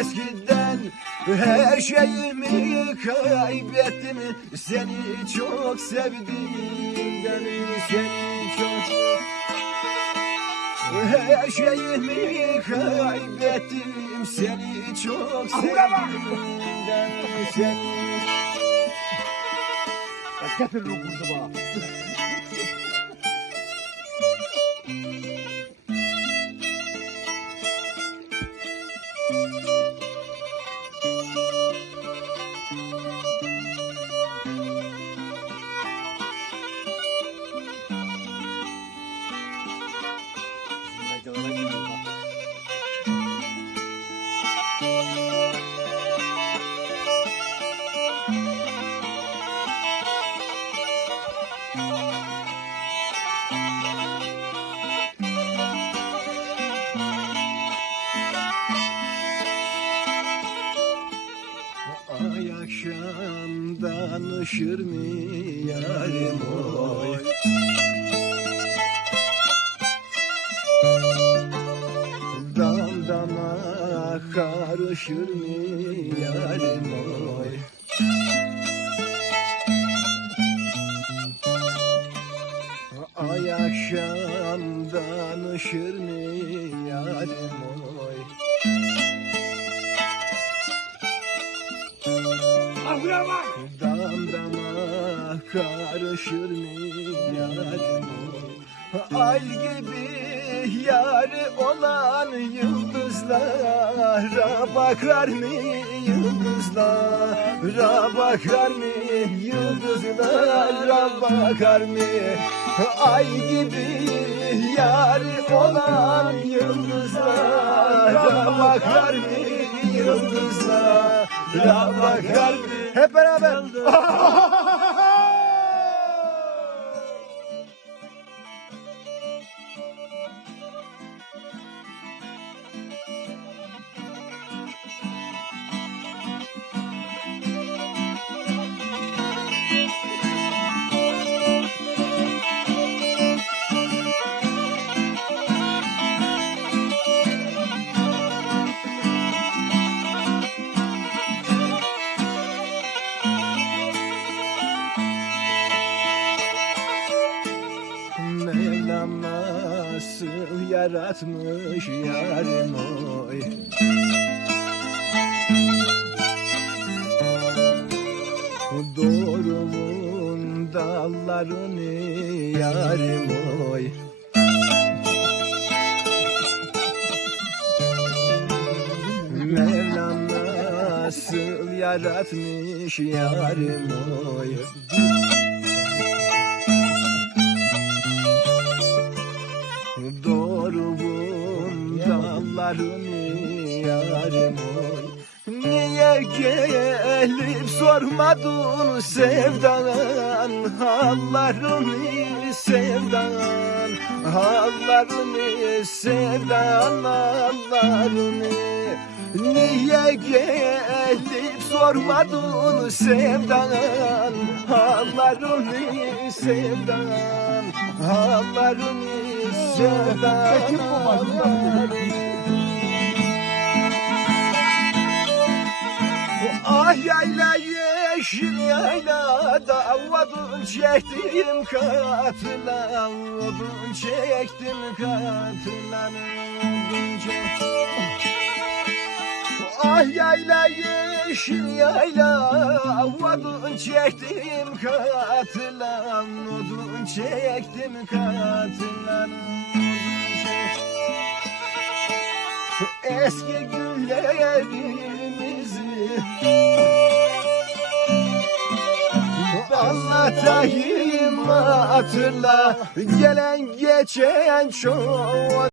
eskiden Her şeyimi kaybettim. Seni çok sevdiğimden Seni çok her şeyimi kaybettim. Seni çok sevdiğimden Seni. Getir kurdu bana. Işır mı yarim oy? Dam dama karışır mı yarim oy? Ay akşamdan ışır mı yarim oy Dam dama karışır mı yarim Ay gibi yarı olan yıldızlara bakar mı yıldızlara bakar mı yıldızlara bakar mı Ay gibi yarı olan yıldızlara bakar mı yıldızlara Hep beraber nasıl yaratmış yarim oy. Doğrumun dallarını yarim oy. Mevlam nasıl yaratmış yarim oy yarim oy. Niye gelip sormadın sevdan? Hallarını sevdan Hallarını sevdan Hallarını Niye gelip sormadın sevdan? Hallarını sevdan Hallarını sevdan Hallarını Ah yayla yeşil yayla da odun çektim katıla odun çektim katıla. Odun çektim Ah yayla yeşil yayla odun çektim katıla odun çektim katıla. Eski günlerimizi Anlatayım hatırla. Gelen geçen çok